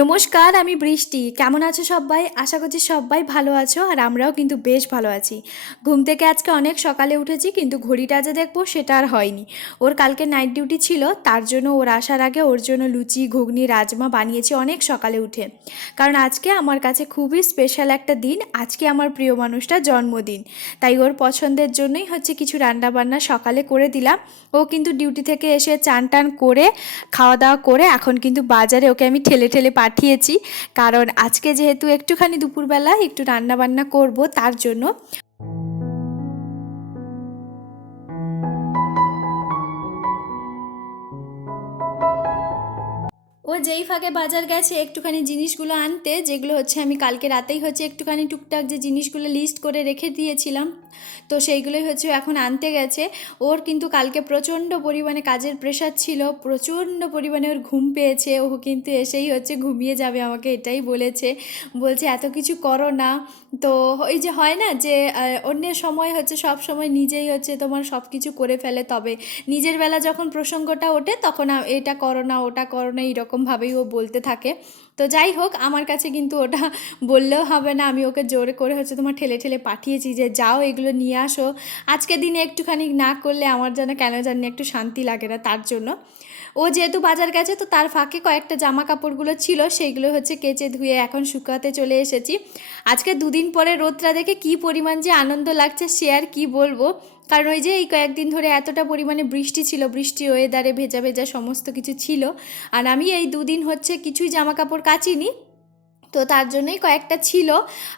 নমস্কার, আমি বৃষ্টি। কেমন আছো সবাই? আশা করছি সবাই ভালো আছো আর আমরাও কিন্তু বেশ ভালো আছি। ঘুম থেকে আজকে অনেক সকালে উঠেছি কিন্তু ঘড়িটা যে দেখব সেটা আর হয়নি। ওর কালকে নাইট ডিউটি ছিল, তার জন্য ওর আসার আগে ওর জন্য লুচি, ঘুগনি, রাজমা বানিয়েছি অনেক সকালে উঠে। কারণ আজকে আমার কাছে খুবই স্পেশাল একটা দিন, আজকে আমার প্রিয় মানুষটার জন্মদিন। তাই ওর পছন্দের জন্যই হচ্ছে কিছু রান্নাবান্না সকালে করে দিলাম। ও কিন্তু ডিউটি থেকে এসে চান টান করে খাওয়া দাওয়া করে এখন কিন্তু বাজারে ওকে আমি ঠেলে ঠেলে পাঠিয়েছি। কারণ আজকে যেহেতু একটুখানি দুপুরবেলা একটু রান্না বান্না করব, তার জন্য। ও যেই ফাঁকে বাজার গেছে, একটুখানি জিনিসগুলো আনতে, যেগুলো হচ্ছে আমি কালকে রাতেই হচ্ছে একটুখানি টুকটাক যে জিনিসগুলো লিস্ট করে রেখে দিয়েছিলাম তো সেইগুলোই হচ্ছে এখন আনতে গেছে। ওর কিন্তু কালকে প্রচণ্ড পরিমাণে কাজের প্রেশার ছিল, প্রচণ্ড পরিমাণে ওর ঘুম পেয়েছে, ও কিন্তু এসেই হচ্ছে ঘুমিয়ে যাবে আমাকে এটাই বলেছে। বলছে, এত কিছু করো না। তো ওই যে হয় না যে অন্যের সময় হচ্ছে সব সময় নিজেই হচ্ছে তোমার সব কিছু করে ফেলে। তবে নিজের বেলা যখন প্রসঙ্গটা ওঠে, তখন এটা করো না, ওটা করো না। এইরকমভাবেই ও বলতে থাকে। তো যাই হোক, আমার কাছে কিন্তু ওটা বললেও হবে না। আমি ওকে জোরে করে হচ্ছে তোমার ঠেলে ঠেলে পাঠিয়েছি যে যাও, এগুলো নিয়ে আসো। আজকে দিনে একটুখানি না করলে আমার যেন কেন জানি একটু শান্তি লাগে না তার জন্য। ও যেহেতু বাজার গেছে, তো তার ফাঁকে কয়েকটা জামা কাপড়গুলো ছিল, সেইগুলো হচ্ছে কেচে ধুয়ে এখন শুকাতে চলে এসেছি। আজকে দুদিন পরে রোদটা দেখে কি পরিমাণ যে আনন্দ লাগছে সে আর কী বলব। কারণ ওই যে এই কয়েকদিন ধরে এতটা পরিমাণে বৃষ্টি ছিল, বৃষ্টি ওয়েদারে ভেজা ভেজা সমস্ত কিছু ছিল। আর আমি এই দুদিন হচ্ছে কিছুই জামা কাপড় কাচিনি তো তার জন্যই কয়েকটা ছিল।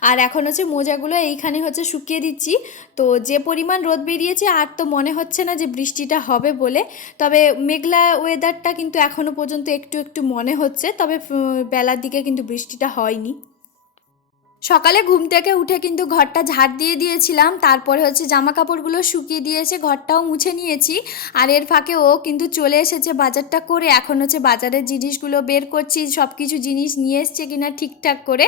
আর এখন হচ্ছে মোজাগুলো এইখানে হচ্ছে শুকিয়ে দিচ্ছি। তো যে পরিমাণ রোদ বেরিয়েছে, আর তো মনে হচ্ছে না যে বৃষ্টিটা হবে বলে। তবে মেঘলা ওয়েদারটা কিন্তু এখনও পর্যন্ত একটু একটু মনে হচ্ছে, তবে বেলার দিকে কিন্তু বৃষ্টিটা হয়নি। সকালে ঘুম থেকে উঠে কিন্তু ঘরটা ঝাড় দিয়ে দিয়েছিলাম। তারপরে হচ্ছে জামা কাপড়গুলো শুকিয়ে দিয়েছে, ঘরটাও মুছে নিয়েছি। আর এর ফাঁকে ও কিন্তু চলে এসেছে বাজারটা করে। এখন হচ্ছে বাজারের জিনিসগুলো বের করছি সব কিছু জিনিস নিয়ে এসছে কিনা ঠিকঠাক করে।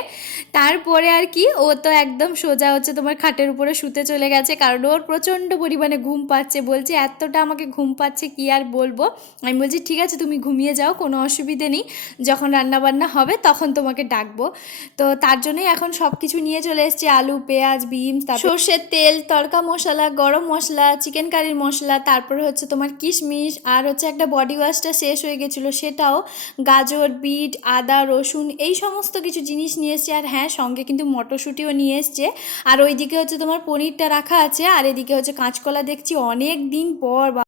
তারপরে আর কি, ও তো একদম সোজা হচ্ছে তোমার খাটের উপরে শুতে চলে গেছে। কারণ ওর প্রচণ্ড পরিমাণে ঘুম পাচ্ছে। বলছে, এতটা আমাকে ঘুম পাচ্ছে, কি আর বলব? আমি বলছি, ঠিক আছে, তুমি ঘুমিয়ে যাও, কোনো অসুবিধে নেই। যখন রান্নাবান্না হবে, তখন তোমাকে ডাকবো। তো তার জন্যই এখন সব কিছু নিয়ে চলে এসেছি, আলু, পেঁয়াজ বিম সর্ষের তেল, তড়কা মশলা, গরম মশলা চিকেন কারির মশলা, তারপরে হচ্ছে তোমার কিশমিশ, আর হচ্ছে একটা বডি ওয়াশটা শেষ হয়ে গেছিল, সেটাও গাজর, বিট, আদা, রসুন, এই সমস্ত কিছু জিনিস নিয়ে এসছে, আর হ্যাঁ সঙ্গে কিন্তু মটরশুঁটিও নিয়ে এসছে। আর ওইদিকে হচ্ছে তোমার পনিরটা রাখা আছে, আর এদিকে হচ্ছে কাঁচকলা দেখছি, অনেক দিন পর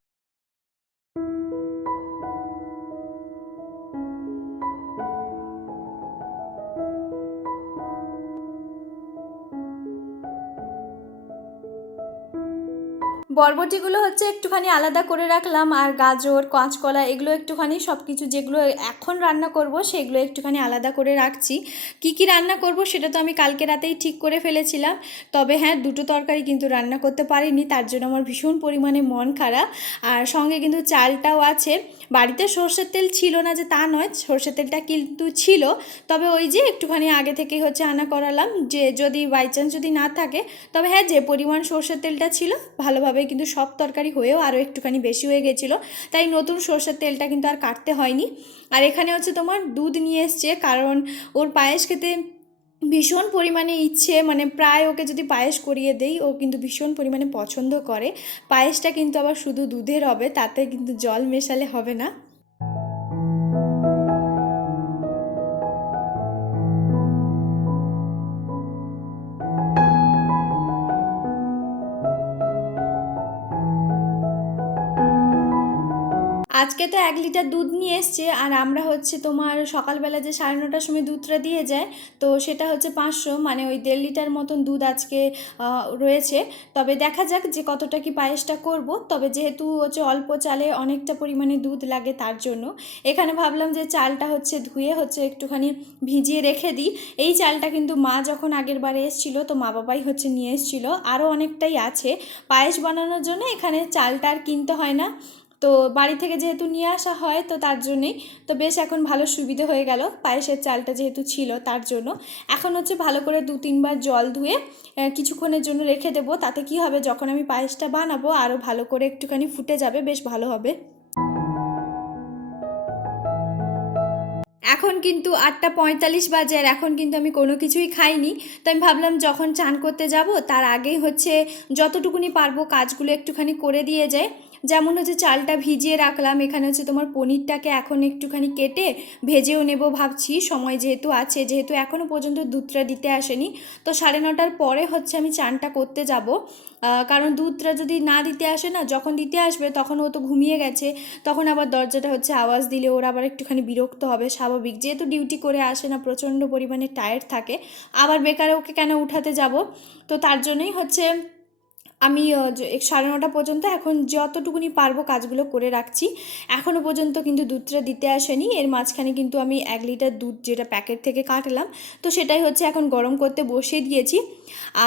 বরবটিগুলো হচ্ছে একটুখানি আলাদা করে রাখলাম, আর গাজর, কাঁচকলা এগুলো একটুখানি সব কিছু যেগুলো এখন রান্না করব সেগুলো একটুখানি আলাদা করে রাখছি। কি কি রান্না করব সেটা তো আমি কালকে রাতেই ঠিক করে ফেলেছিলাম, তবে হ্যাঁ দুটো তরকারি কিন্তু রান্না করতে পারিনি, তার জন্য আমার ভীষণ পরিমাণে মন খারাপ। আর সঙ্গে কিন্তু চালটাও আছে, বাড়িতে সর্ষের তেল ছিল না যে তা নয়, সর্ষের তেলটা কিন্তু ছিল, তবে ওই যে একটুখানি আগে থেকেই হচ্ছে আনা করালাম, যে যদি বাই চান্স যদি না থাকে, তবে হ্যাঁ যে পরিমাণ সর্ষের তেলটা ছিল, ভালোভাবে কিন্তু সব তরকারি হয়েও আরও একটুখানি বেশি হয়ে গেছিল। তাই নতুন সর্ষের তেলটা কিন্তু আর কাটতে হয়নি। আর এখানে হচ্ছে তোমার দুধ নিয়ে এসছে, কারণ ওর পায়েস খেতে ভীষণ পরিমাণে ইচ্ছে মানে প্রায় ওকে যদি পায়েস করিয়ে দেই, ও কিন্তু ভীষণ পরিমাণে পছন্দ করে। পায়েসটা কিন্তু আবার শুধু দুধের হবে, তাতে কিন্তু জল মেশালে হবে না। আজকে তো এক লিটার দুধ নিয়ে এসছে, আর আমরা হচ্ছে তোমার সকালবেলা যে সাড়ে নটার সময় দুধটা দিয়ে যায়, তো সেটা হচ্ছে পাঁচশো মানে ওই দেড় লিটার মতন দুধ আজকে রয়েছে। তবে দেখা যাক যে কতটা কি পায়েসটা করব, তবে যেহেতু হচ্ছে অল্প চালে অনেকটা পরিমাণে দুধ লাগে তার জন্য, এখানে ভাবলাম যে চালটা হচ্ছে ধুয়ে হচ্ছে একটুখানি ভিজিয়ে রেখে দিই। এই চালটা কিন্তু মা যখন আগের বারে এসেছিল, তো মা বাবাই হচ্ছে নিয়ে এসেছিল আরও অনেকটাই আছে। পায়েস বানানোর জন্য এখানে চালটা আর কিনতে হয় না তো বাড়ি থেকে যেহেতু নিয়ে আসা হয় তো তার জন্যেই। তো বেশ এখন ভালো সুবিধে হয়ে গেল, পায়েসের চালটা যেহেতু ছিল তার জন্য। এখন হচ্ছে ভালো করে দু তিনবার জল ধুয়ে কিছুক্ষণের জন্য রেখে দেবো। তাতে কি হবে, যখন আমি পায়েসটা বানাবো আরও ভালো করে একটুখানি ফুটে যাবে, বেশ ভালো হবে। এখন কিন্তু আটটা পঁয়তাল্লিশ বাজে আর এখন কিন্তু আমি কোনো কিছুই খাইনি। তো আমি ভাবলাম যখন চান করতে যাব, তার আগেই হচ্ছে যতটুকুনি পারব কাজগুলো একটুখানি করে দিয়ে যায় যেমন হচ্ছে চালটা ভিজিয়ে রাখলাম, এখানে হচ্ছে তোমার পনিরটাকে এখন একটুখানি কেটে ভেজেও নেব ভাবছি, সময় যেহেতু আছে, যেহেতু এখনও পর্যন্ত দুধটা দিতে আসেনি। তো সাড়ে নটার পরে হচ্ছে আমি চানটা করতে যাব। কারণ দুধটা যদি না দিতে আসে না, যখন দিতে আসবে তখন ও তো ঘুমিয়ে গেছে, তখন আবার দরজাটা হচ্ছে আওয়াজ দিলে ওরা আবার একটুখানি বিরক্ত হবে, স্বাভাবিক। যেহেতু ডিউটি করে আসে না, প্রচণ্ড পরিমাণে টায়ার্ড থাকে, আবার বেকারে ওকে কেন উঠাতে যাব? তো তার জন্যই হচ্ছে আমি সাড়ে নটা পর্যন্ত এখন যতটুকুনি পারব কাজগুলো করে রাখছি। এখনও পর্যন্ত কিন্তু দুধটা দিতে আসেনি। এর মাঝখানে কিন্তু আমি এক লিটার দুধ যেটা প্যাকেট থেকে কাটলাম, তো সেটাই হচ্ছে এখন গরম করতে বসিয়ে দিয়েছি।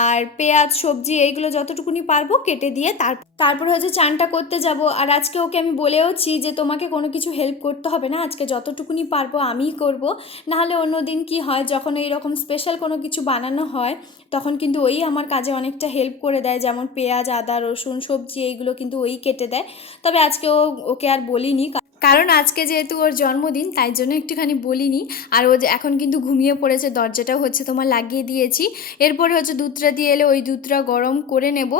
আর পেঁয়াজ, সবজি এইগুলো যতটুকুনি পারব কেটে দিয়ে তার, তারপরে হচ্ছে চানটা করতে যাব। আর আজকে ওকে আমি বলেওছি যে, তোমাকে কোনো কিছু হেল্প করতে হবে না। আজকে যতটুকুনি পারব আমিই করব। নাহলে অন্য দিন কি হয়? যখন এইরকম স্পেশাল কোনো কিছু বানানো হয়, তখন কিন্তু ওই আমার কাজে অনেকটা হেল্প করে দেয়। যেমন পেঁয়াজ, আদা, রসুন, সবজি এইগুলো কিন্তু ওই কেটে দেয়। তবে আজকে ও ওকে আর বলিনি কারণ আজকে যেহেতু ওর জন্মদিন, তাই জন্য একটুখানি বলিনি। আর ও এখন কিন্তু ঘুমিয়ে পড়েছে, দরজাটাও হচ্ছে তোমার লাগিয়ে দিয়েছি। এরপরে হচ্ছে দুধটা দিয়ে এলে ওই দুধটা গরম করে নেব।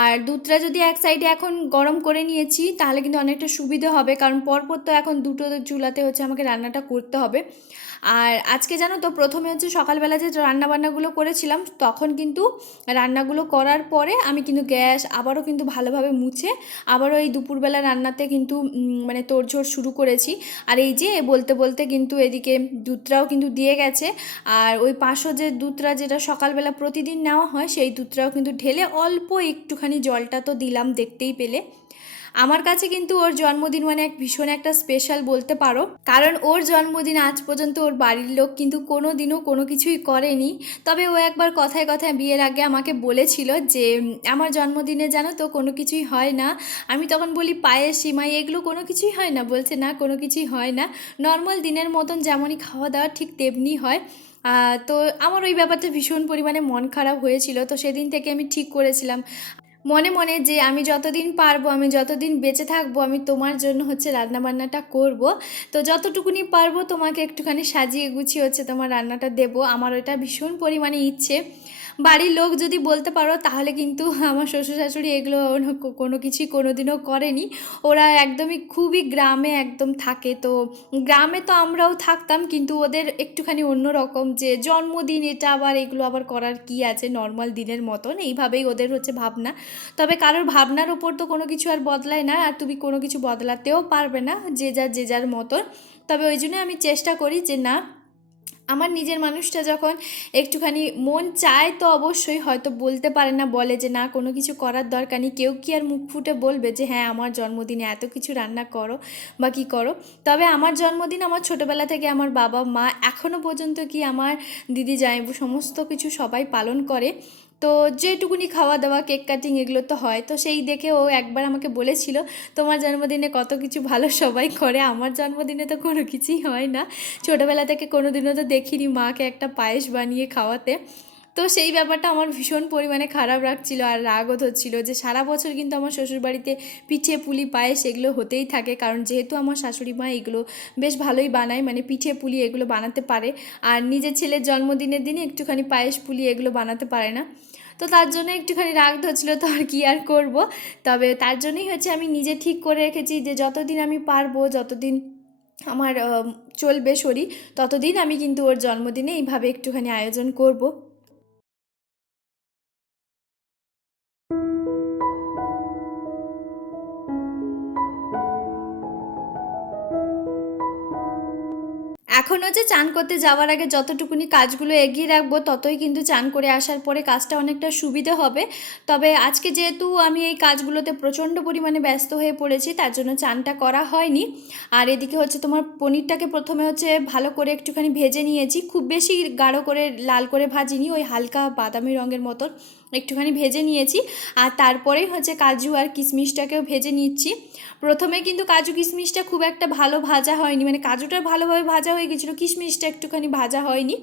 আর দুধটা যদি এক সাইডে এখন গরম করে নিয়েছি, তাহলে কিন্তু অনেকটা সুবিধা হবে। কারণ পরপর তো এখন দুটো চুলাতে হচ্ছে আমাকে রান্নাটা করতে হবে। আর আজকে জানো তো প্রথমে হচ্ছে সকালবেলা যে রান্নাবান্নাগুলো করেছিলাম, তখন কিন্তু রান্নাগুলো করার পরে আমি কিন্তু গ্যাস আবারও কিন্তু ভালোভাবে মুছে আবারও এই দুপুরবেলা রান্নাতে কিন্তু মানে তোড়ঝোড় শুরু করেছি। আর এই যে বলতে বলতে কিন্তু এদিকে দুধটাও কিন্তু দিয়ে গেছে। আর ওই পাঁচশো যে দুধটা যেটা সকালবেলা প্রতিদিন নেওয়া হয়, সেই দুধটাও কিন্তু ঢেলে অল্প একটুখানি জলটা তো দিলাম দেখতেই পেলে। আমার কাছে কিন্তু ওর জন্মদিন মানে এক ভীষণ একটা স্পেশাল বলতে পারো। কারণ ওর জন্মদিন আজ পর্যন্ত ওর বাড়ির লোক কিন্তু কোনো দিনও কোনো কিছুই করেনি। তবে ও একবার কথায় কথায় বিয়ের আগে আমাকে বলেছিল যে আমার জন্মদিনে জানো তো কোনো কিছুই হয় না। আমি তখন বলি, পায়েস সিমাই এগুলো কোনো কিছুই হয় না। বলছে, না, কোনো কিছুই হয় না। নর্মাল দিনের মতন যেমনই খাওয়া দাওয়া ঠিক তেমনি হয়। তো আমার ওই ব্যাপারটা ভীষণ পরিমাণে মন খারাপ হয়েছিল। তো সেদিন থেকে আমি ঠিক করেছিলাম। মনে মনে যে আমি যতদিন পারব, আমি যতদিন বেঁচে থাকব, আমি তোমার জন্য হচ্ছে রান্নাবান্নাটা করব। তো যতটুকুনি পারব তোমাকে একটুখানি সাজিয়ে গুছিয়ে হচ্ছে তোমার রান্নাটা দেবো। আমার ওটা ভীষণ পরিমাণে ইচ্ছে। বাড়ির লোক যদি বলতে পারো, তাহলে কিন্তু আমার শ্বশুর শাশুড়ি এগুলো কোনো- কিছুই কোনোদিনও করেনি। ওরা একদমই খুবই গ্রামে একদম থাকে। তো গ্রামে তো আমরাও থাকতাম, কিন্তু ওদের একটুখানি অন্যরকম যে জন্মদিন এটা আবার, এগুলো আবার করার কি আছে নর্মাল দিনের মতন? এইভাবেই ওদের হচ্ছে ভাবনা। তবে কারোর ভাবনার ওপর তো কোনো কিছু আর বদলায় না, আর তুমি কোনো কিছু বদলাতেও পারবে না, যে যার যে যার মতন। তবে ওই জন্য আমি চেষ্টা করি যে না আমার নিজের মানুষটা যখন একটুখানি মন চায় তো অবশ্যই হয়তো বলতে পারে না, বলে যে না, কোনো কিছু করার দরকার নেই। কেউ কি আর মুখ ফুটে বলবে যে হ্যাঁ আমার জন্মদিনে এত কিছু রান্না করো বা কি করো? তবে আমার জন্মদিন আমার ছোটোবেলা থেকে আমার বাবা মা এখনও পর্যন্ত কি আমার দিদি, জামাইবু সমস্ত কিছু সবাই পালন করে। তো যেটুকুনি খাওয়া দাওয়া কেক কাটিং এগুলো তো হয়, তো সেই দেখে ও একবার আমাকে বলেছিল, তোমার জন্মদিনে কত কিছু ভালো সবাই করে, আমার জন্মদিনে তো কোনো কিছুই হয় না। ছোটোবেলা থেকে কোনো দিনও তো দেখিনি মাকে একটা পায়েস বানিয়ে খাওয়াতে। তো সেই ব্যাপারটা আমার ভীষণ পরিমাণে খারাপ লাগছিল আর রাগও হচ্ছিল যে সারা বছর কিন্তু আমার শ্বশুরবাড়িতে পিঠে, পুলি, পায়েস এগুলো হতেই থাকে, কারণ যেহেতু আমার শাশুড়ি মা এগুলো বেশ ভালোই বানায় মানে পিঠে, পুলি এগুলো বানাতে পারে, আর নিজের ছেলের জন্মদিনের দিনে একটুখানি পায়েস, পুলি এগুলো বানাতে পারে না। তো তার জন্য একটুখানি রাগ ধরছিল, তো আর কি আর করব? তবে তার জন্যই হচ্ছে আমি নিজে ঠিক করে রেখেছি যে যতদিন আমি পারব, যতদিন আমার চলবে শরীর, ততদিন আমি কিন্তু ওর জন্মদিনে এইভাবে একটুখানি আয়োজন করব। এখন হচ্ছে চান করতে যাওয়ার আগে যতটুকুনি কাজগুলো এগিয়ে রাখব, ততই কিন্তু চান করে আসার পরে কাজটা অনেকটা সুবিধে হবে। তবে আজকে যেহেতু আমি এই কাজগুলোতে প্রচণ্ড পরিমাণে ব্যস্ত হয়ে পড়েছি, তার জন্য চানটা করা হয়নি। আর এদিকে হচ্ছে তোমার পনিরটাকে প্রথমে হচ্ছে ভালো করে একটুখানি ভেজে নিয়েছি। খুব বেশি গাঢ় করে, লাল করে ভাজিনি, ওই হালকা বাদামি রঙের মতন। একটুখানি ভেজে নিয়েছি। আর তারপরেই হচ্ছে কাজু আর কিশমিশটাকেও ভেজে নিচ্ছি। প্রথমে কিন্তু কাজু কিশমিশটা খুব একটা ভালো ভাজা হয়নি। মানে কাজুটা ভালোভাবে ভাজা হয়ে গেছিল, কিশমিশটা একটুখানি ভাজা হয়নি।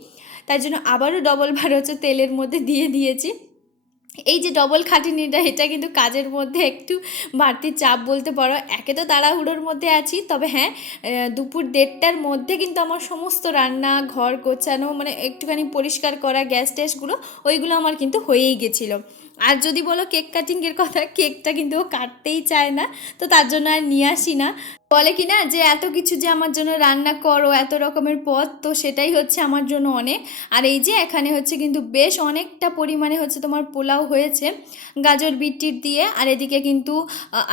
তাই জন্য আবারও ডবল বার হচ্ছে তেলের মধ্যে দিয়ে দিয়েছি। এই যে ডবল খাটুনিটা, এটা কিন্তু কাজের মধ্যে একটু বাড়তি চাপ বলতে পারো। একে তো তাড়াহুড়োর মধ্যে আছি, তবে হ্যাঁ দুপুর দেড়টার মধ্যে কিন্তু আমার সমস্ত রান্না, ঘর গোছানো মানে একটুখানি পরিষ্কার করা, গ্যাস ট্যাসগুলো ওইগুলো আমার কিন্তু হয়েই গেছিল। আর যদি বলো কেক কাটিংয়ের কথা, কেকটা কিন্তু কাটতেই চায় না, তো তার জন্য আর নিয়ে আসি না। বলে কি না যে এত কিছু যে আমার জন্য রান্না করো, এত রকমের পদ, তো সেটাই হচ্ছে আমার জন্য অনেক। আর এই যে এখানে হচ্ছে কিন্তু বেশ অনেকটা পরিমাণে হচ্ছে তোমার পোলাও হয়েছে গাজর বিটির দিয়ে। আর এদিকে কিন্তু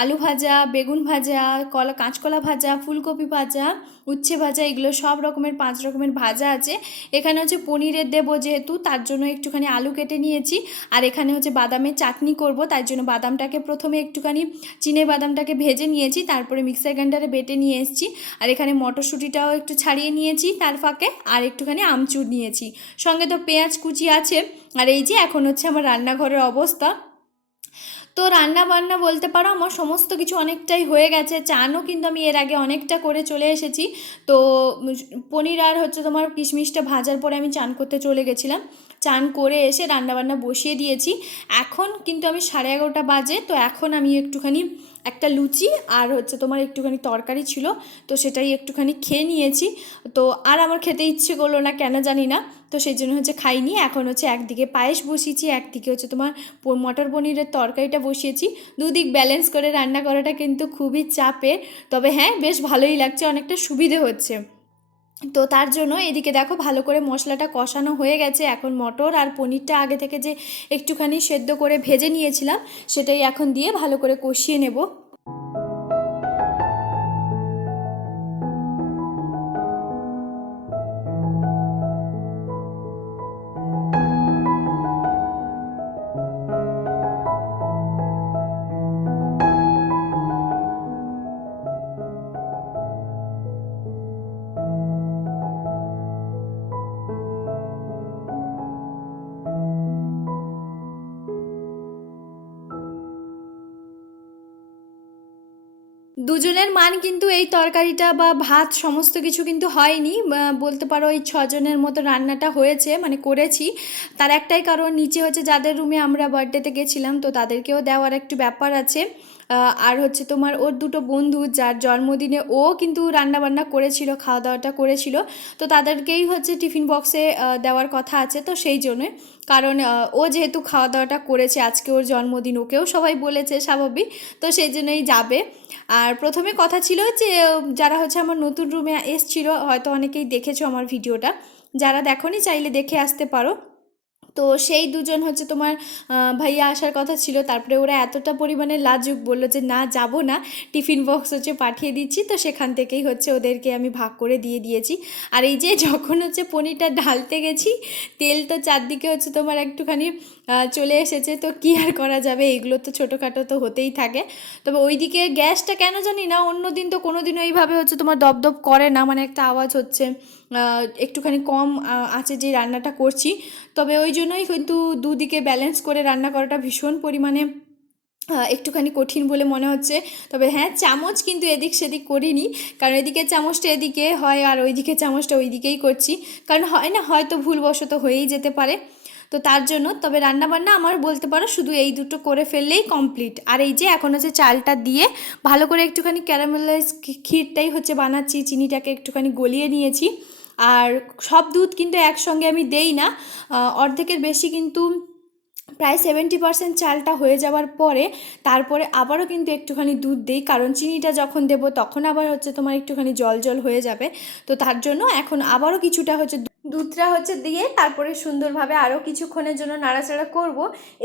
আলু ভাজা, বেগুন ভাজা, কলা, কাঁচকলা ভাজা, ফুলকপি ভাজা উচ্ছে ভাজা, এগুলো সব রকমের, পাঁচ রকমের ভাজা আছে। এখানে হচ্ছে পনিরের দেবো যেহেতু, তার জন্য একটুখানি আলু কেটে নিয়েছি। আর এখানে হচ্ছে বাদামের চাটনি করব তার জন্য বাদামটাকে প্রথমে একটুখানি চিনে বাদামটাকে ভেজে নিয়েছি, তারপরে মিক্সার গ্রাইন্ডারে বেটে নিয়ে এসেছি। আর এখানে মটরশুঁটিটাও একটু ছাড়িয়ে নিয়েছি তার ফাঁকে, আর একটুখানি আমচুর নিয়েছি। সঙ্গে তো পেঁয়াজ কুচি আছে, আর এই যে এখন হচ্ছে আমার রান্নাঘরের অবস্থা। তো রান্না বান্না বলতে পারো, আমার সমস্ত কিছু অনেকটাই হয়ে গেছে। চানও কিন্তু আমি এর আগে অনেকটা করে চলে এসেছি। তো পনির আর হচ্ছে তোমার কিশমিশটা ভাজার পরে আমি চান করতে চলে গেছিলাম। চান করে এসে রান্নাবান্না বসিয়ে দিয়েছি। এখন কিন্তু আমি সাড়ে এগারোটা বাজে, তো এখন আমি একটুখানি একটা লুচি আর হচ্ছে তোমার একটুখানি তরকারি ছিল, তো সেটাই একটুখানি খেয়ে নিয়েছি। তো আর আমার খেতে ইচ্ছে করল না, কেন জানি না, তো সেই জন্য হচ্ছে খাইনি। এখন হচ্ছে একদিকে পায়েস বসিয়েছি, একদিকে হচ্ছে তোমার মটর পনিরের তরকারিটা বসিয়েছি। দুদিক ব্যালেন্স করে রান্না করাটা কিন্তু খুবই চাপের, তবে হ্যাঁ বেশ ভালোই লাগছে, অনেকটা সুবিধে হচ্ছে। তো তার জন্য এদিকে দেখো ভালো করে মশলাটা কষানো হয়ে গেছে। এখন মটর আর পনিরটা আগে থেকে যে একটুখানি সেদ্ধ করে ভেজে নিয়েছিলাম, সেটাই এখন দিয়ে ভালো করে কষিয়ে নেব। দুজনের মান কিন্তু এই তরকারিটা বা ভাত সমস্ত কিছু কিন্তু হয়নি। বলতে পারো ওই ছজনের মতো রান্নাটা হয়েছে মানে করেছি। তার একটাই কারণ, নিচে হচ্ছে যাদের রুমে আমরা বার্থডেতে গেছিলাম, তো তাদেরকেও দেওয়ার একটু ব্যাপার আছে। আর হচ্ছে তোমার ওর দুটো বন্ধু যার জন্মদিনে ও কিন্তু রান্না বান্না করেছিল খাওয়া দাওয়াটা করেছিল। তো তাদেরকেই হচ্ছে টিফিন বক্সে দেওয়ার কথা আছে তো সেই জন্যই কারণ ও যেহেতু খাওয়া দাওয়াটা করেছে, আজকে ওর জন্মদিন, ওকেও সবাই বলেছে স্বাভাবিক। তো সেই জন্যই যাবে। আর প্রথমে কথা ছিল যে, যারা হচ্ছে আমার নতুন রুমে এসছিল, হয়তো অনেকেই দেখেছ আমার ভিডিওটা। যারা দেখোনি, চাইলে দেখে আসতে পারো। তো সেই দুজন হচ্ছে তোমার ভাইয়া আসার কথা ছিল। তারপরে ওরা এতটা পরিমাণে লাজুক বলল যে, না, যাব না। টিফিন বক্স হচ্ছে পাঠিয়ে দিচ্ছি। তো সেখান থেকেই হচ্ছে ওদেরকে আমি ভাগ করে দিয়ে দিয়েছি। আর এই যে যখন হচ্ছে পনিরটা ঢালতে গেছি, তেল তো চারদিকে হচ্ছে তোমার একটুখানি চলে এসেছে। তো কি আর করা যাবে? এগুলো তো ছোটোখাটো তো হতেই থাকে। তবে ওইদিকে গ্যাসটা কেন জানি না, অন্য দিন তো কোনো দিনও এইভাবে হচ্ছে তোমার দপদপ করে না মানে একটা আওয়াজ হচ্ছে একটুখানি কম আছে যে রান্নাটা করছি। তবে ওই জন্যই কিন্তু দুদিকে ব্যালেন্স করে রান্না করাটা ভীষণ পরিমাণে একটুখানি কঠিন বলে মনে হচ্ছে। তবে হ্যাঁ চামচ কিন্তু এদিক সেদিক করিনি। কারণ এদিকে চামচটা এদিকে হয় আর ওইদিকে চামচটা ওই দিকেই করছি। কারণ হয় না, হয়তো ভুলবশত হয়েই যেতে পারে। তো তার জন্য, তবে রান্নাবান্না আমার বলতে পারো, শুধু এই দুটো করে ফেললেই কমপ্লিট আর এই যে এখন হচ্ছে চালটা দিয়ে ভালো করে একটুখানি ক্যারামেলাইজ ক্ষীরটাই হচ্ছে বানাচ্ছি, চিনিটাকে একটুখানি গলিয়ে নিয়েছি। আর সব দুধ কিন্তু একসঙ্গে আমি দেই না। অর্ধেকের বেশি কিন্তু প্রায় সেভেন্টি পার্সেন্ট চালটা হয়ে যাওয়ার পরে তারপরে আবারও কিন্তু একটুখানি দুধ দিই, কারণ চিনিটা যখন দেব তখন আবার হচ্ছে তোমার একটুখানি জল জল হয়ে যাবে। তো তার জন্য এখন আবারও কিছুটা হচ্ছে দুধটা হচ্ছে দিয়ে তারপরে সুন্দরভাবে আরও কিছুক্ষণের জন্য নাড়াচাড়া করব।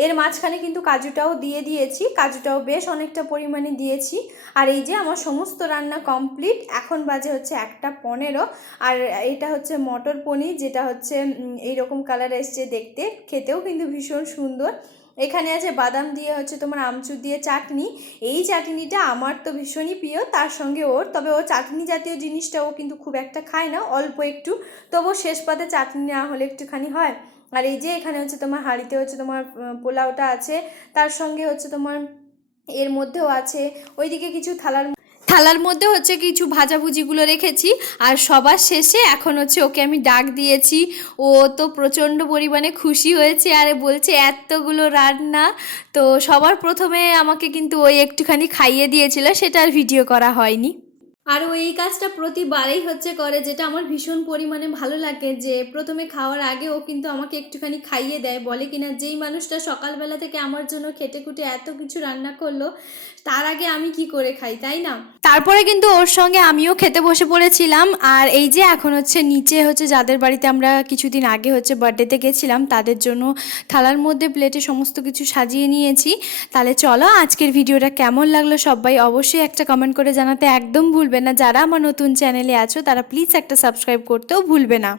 এর মাঝখানে কিন্তু কাজুটাও দিয়ে দিয়েছি। কাজুটাও বেশ অনেকটা পরিমাণে দিয়েছি। আর এই যে আমার সমস্ত রান্না কমপ্লিট, এখন বাজে হচ্ছে একটা পনেরো। আর এটা হচ্ছে মটর পনির, যেটা হচ্ছে এইরকম কালার এসছে দেখতে। খেতেও কিন্তু ভীষণ সুন্দর। এখানে আছে বাদাম দিয়ে হচ্ছে তোমার আমচুর দিয়ে চাটনি। এই চাটনিটা আমার তো ভীষণই প্রিয়, তার সঙ্গে ওর। তবে ও চাটনি জাতীয় জিনিসটা ও কিন্তু খুব একটা খায় না, অল্প একটু। তবু শেষ পাতে চাটনি না হলে একটুখানি হয়। আর এই যে এখানে হচ্ছে তোমার হাঁড়িতে হচ্ছে তোমার পোলাওটা আছে, তার সঙ্গে হচ্ছে তোমার এর মধ্যেও আছে। ওইদিকে কিছু থালার থালার মধ্যে হচ্ছে কিছু ভাজাভুজিগুলো রেখেছি আর সবার শেষে এখন হচ্ছে ওকে আমি ডাক দিয়েছি। ও তো প্রচণ্ড পরিমাণে খুশি হয়েছে, আর বলছে এতগুলো রান্না। তো সবার প্রথমে আমাকে কিন্তু ওই একটুখানি খাইয়ে দিয়েছিল, সেটা আর ভিডিও করা হয়নি। আর এই কাজটা প্রতিবারেই হচ্ছে করে, যেটা আমার ভীষণ পরিমাণে ভালো লাগে যে প্রথমে খাওয়ার আগে ও কিন্তু আমাকে একটুখানি খাইয়ে দেয়, বলে কিনা যেই মানুষটা সকালবেলা থেকে আমার জন্য খেটে খুটে এত কিছু রান্না করল, তার আগে আমি কি করে খাই, তাই না? তারপরে কিন্তু ওর সঙ্গে আমিও খেতে বসে পড়েছিলাম, আর এই যে এখন হচ্ছে নিচে হচ্ছে যাদের বাড়িতে আমরা কিছুদিন আগে হচ্ছে বার্থডেতে গেছিলাম, তাদের জন্য থালার মধ্যে প্লেটে সমস্ত কিছু সাজিয়ে নিয়েছি। তাহলে চলো আজকের ভিডিওটা কেমন লাগল সবাই অবশ্যই একটা কমেন্ট করে জানাতে একদম ভুলবে না। যারা আমার নতুন চ্যানেলে আছো তারা প্লিজ একটা সাবস্ক্রাইব করতেও ভুলবে না।